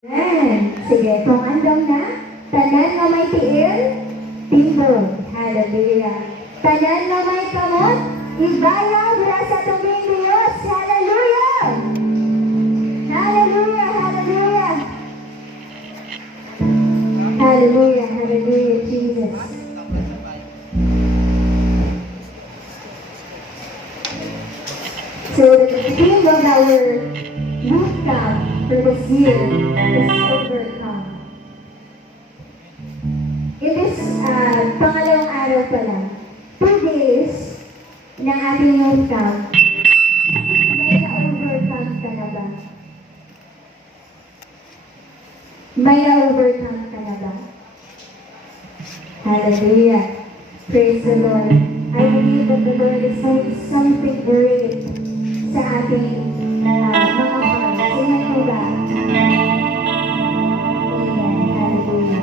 Sige, kung andong na, tanan nga may tiil, timbog. Hallelujah. Tanan nga may kamot, ibaya mula sa tuming Diyos. Hallelujah! Hallelujah! Hallelujah! Hallelujah! Hallelujah, Jesus. So the theme of our youth camp for this year is overcome. It is pangalawang araw pa lang. 2 days na ating youth camp. May na-overcome ka na ba? May na-overcome ka na ba? Hallelujah. Praise the Lord. I believe that the Lord is doing something great sa ating mga hearts. Sino po ba? Amen. Hallelujah.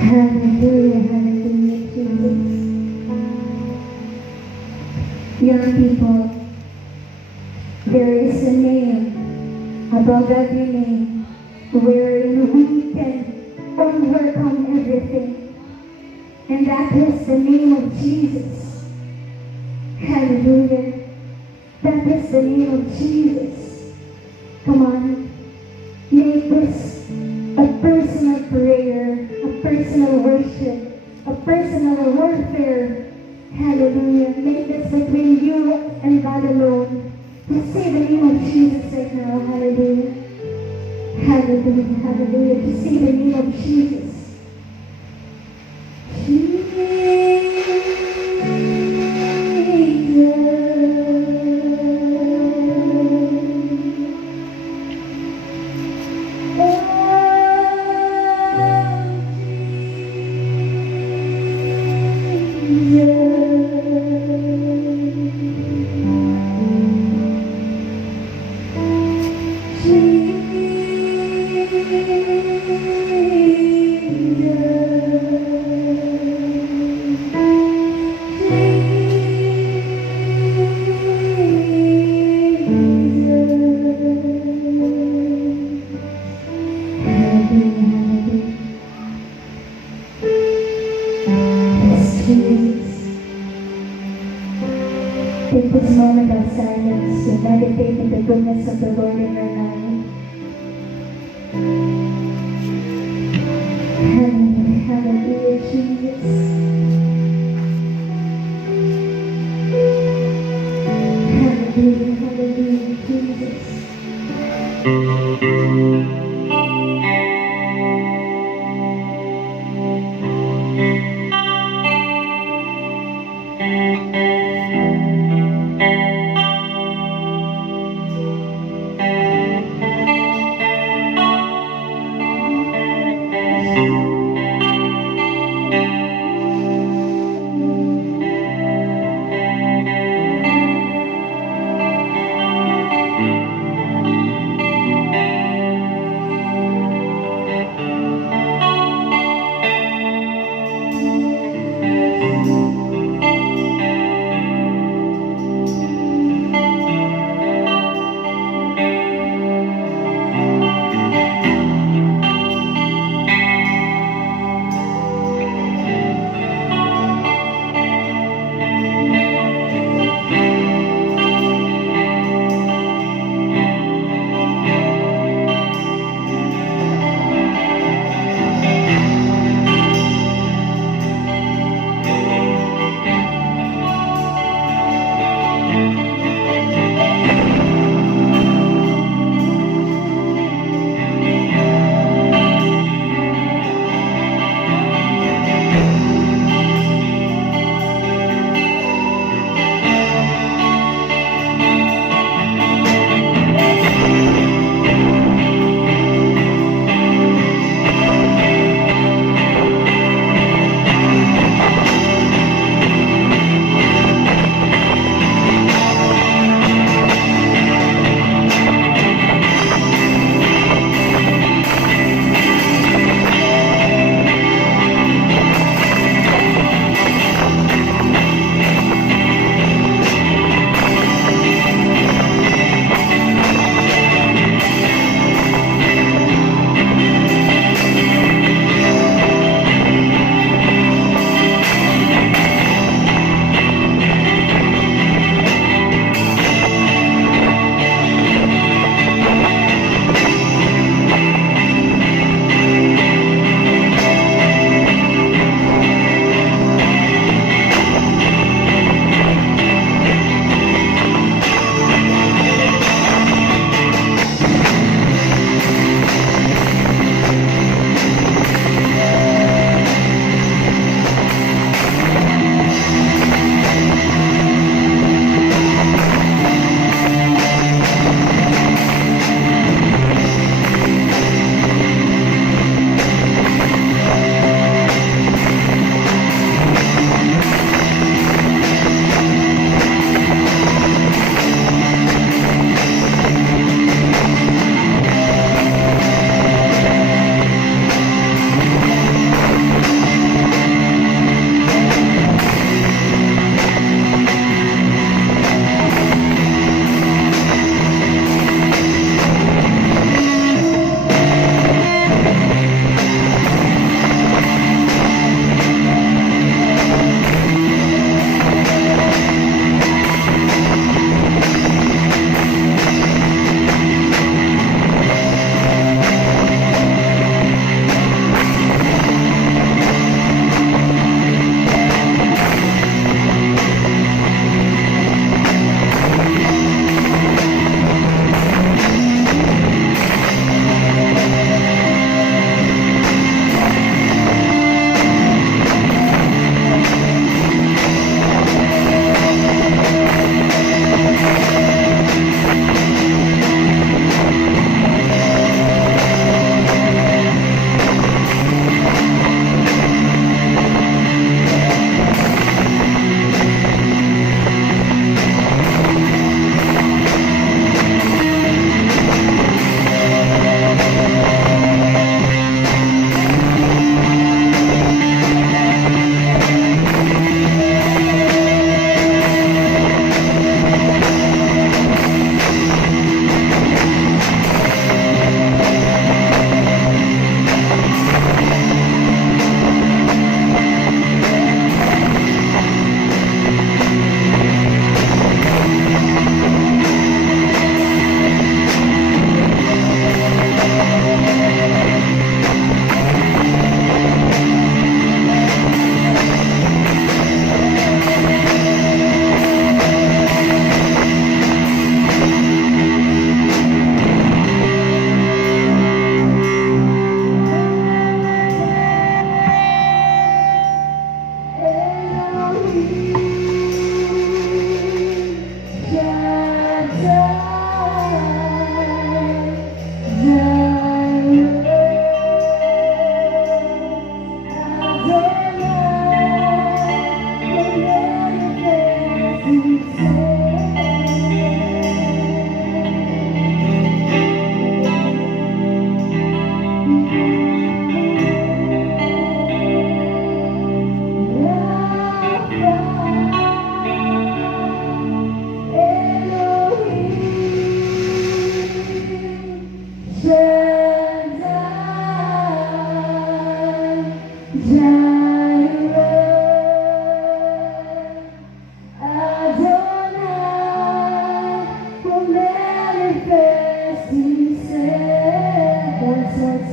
Hallelujah, hallelujah, Jesus. Young people, there is a name above every name wherein we can overcome everything. And that is the name of Jesus. Hallelujah. That is the name of Jesus. Come on. Make this a personal prayer, a personal worship, a personal warfare. Hallelujah. Make this between you and God alone. Just say the name of Jesus right now. Hallelujah. Hallelujah. Hallelujah. Just say the name of Jesus. Take this moment of silence to meditate in the goodness of the Lord in your life. Hallelujah, hallelujah, Jesus. Hallelujah, hallelujah, Jesus.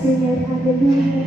Sing it, hallelujah.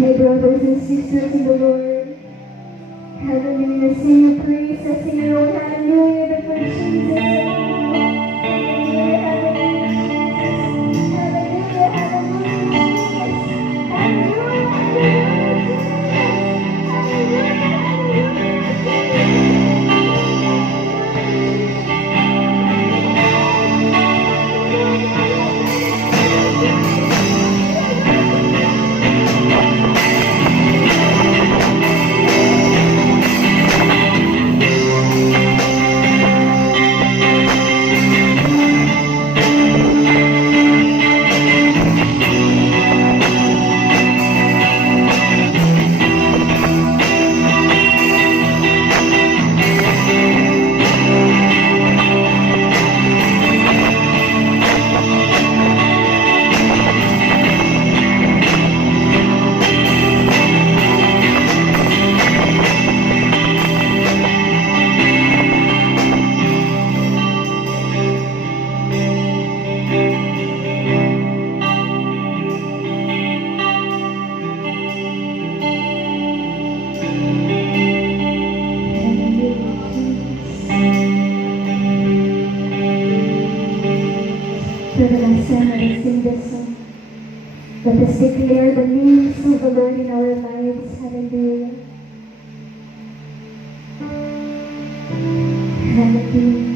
My brothers and sisters in the Lord, hallelujah, sing your praise, sing your own hallelujah before Jesus. Hallelujah, hallelujah, hallelujah, hallelujah, For the last time, let us sing this song. Let us declare the names of the Lord in our lives. Hallelujah. melody.